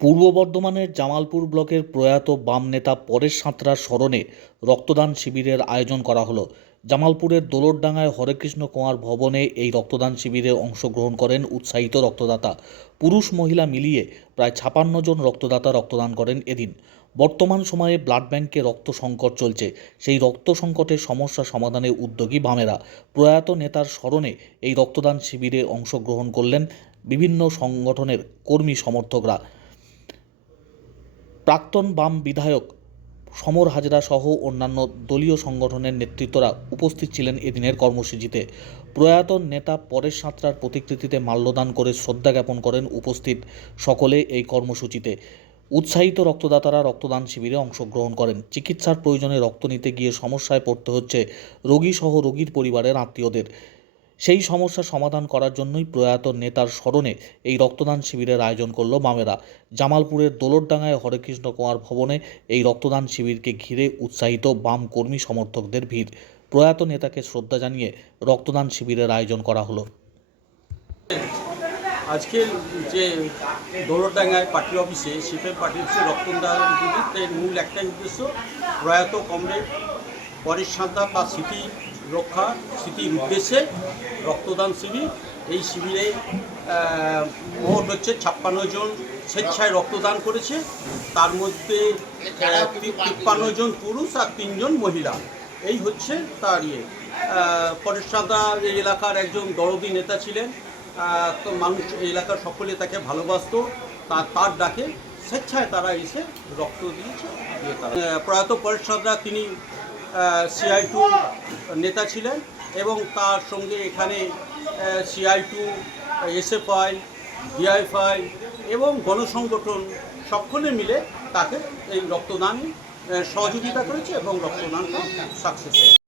পূর্ব বর্ধমানের জামালপুর ব্লকের প্রয়াত বাম নেতা পরেশ সাঁতরার স্মরণে রক্তদান শিবিরের আয়োজন করা হলো। জামালপুরের দোলরডাঙ্গায় হরেকৃষ্ণ কুমার ভবনে এই রক্তদান শিবিরে অংশগ্রহণ করেন উৎসাহিত রক্তদাতা। পুরুষ মহিলা মিলিয়ে প্রায় ছাপান্ন জন রক্তদাতা রক্তদান করেন এদিন। বর্তমান সময়ে ব্লাড ব্যাংকে রক্ত সংকট চলছে। সেই রক্ত সংকটের সমস্যা সমাধানে উদ্যোগী বামেরা। প্রয়াত নেতার স্মরণে এই রক্তদান শিবিরে অংশগ্রহণ করলেন বিভিন্ন সংগঠনের কর্মী সমর্থকরা। প্রাক্তন বাম বিধায়ক সমর হাজরা সহ অন্যান্য দলীয় সংগঠনের নেতৃত্বরা উপস্থিত ছিলেন এদিনের কর্মসূচিতে। প্রয়াত নেতা পরেশ সাঁতরার প্রতিকৃতিতে মাল্যদান করে শ্রদ্ধা জ্ঞাপন করেন উপস্থিত সকলে এই কর্মসূচিতে। উৎসাহিত রক্তদাতারা রক্তদান শিবিরে অংশগ্রহণ করেন। চিকিৎসার প্রয়োজনে রক্ত নিতে গিয়ে সমস্যায় পড়তে হচ্ছে রোগী সহ রোগীর পরিবারের আত্মীয়দের। সেই সমস্যা সমাধান করার জন্যই প্রয়াত নেতার স্মরণে এই রক্তদান শিবিরের আয়োজন করল বামেরা জামালপুরের দোলরডাঙ্গায় হরেকৃষ্ণ কুমার ভবনে এই রক্তদান শিবিরকে ঘিরে উৎসাহিত বাম কর্মী সমর্থকদের ভিড়। প্রয়াত নেতাকে শ্রদ্ধা জানিয়ে রক্তদান শিবিরের আয়োজন করা হলো। আজকের যে দৌলতডাঙ্গায় পার্টি অফিসে, সিপিএম পার্টি অফিসে রক্তদান মূল একটাই উদ্দেশ্য প্রয়াত কমরেড, পরেশ বা স্মৃতি রক্ষা স্মৃতির উদ্দেশ্যে রক্তদান শিবির। এই শিবিরে মোট হচ্ছে ছাপ্পান্ন জন স্বেচ্ছায় রক্তদান করেছে। তার মধ্যে তিপ্পান্ন জন পুরুষ আর তিনজন মহিলা। এই হচ্ছে তার ইয়ে। আহ, পরেশ সাঁতরা এই এলাকার একজন দরদি নেতা ছিলেন। তো মানুষ এই এলাকার সকলে তাকে ভালোবাসতো। তার তার ডাকে স্বেচ্ছায় তারা এসে রক্ত দিয়েছে। প্রয়াত পরেশ সাঁতরা তিনি সিআই টু নেতা ছিলেন এবং তার সঙ্গে এখানে সিআই টু এসএফআই ডিআইএফআই এবং গণসংগঠন সকলে মিলে তাকে এই রক্তদান সহযোগিতা করেছে এবং রক্তদানটা সাকসেস হয়েছে।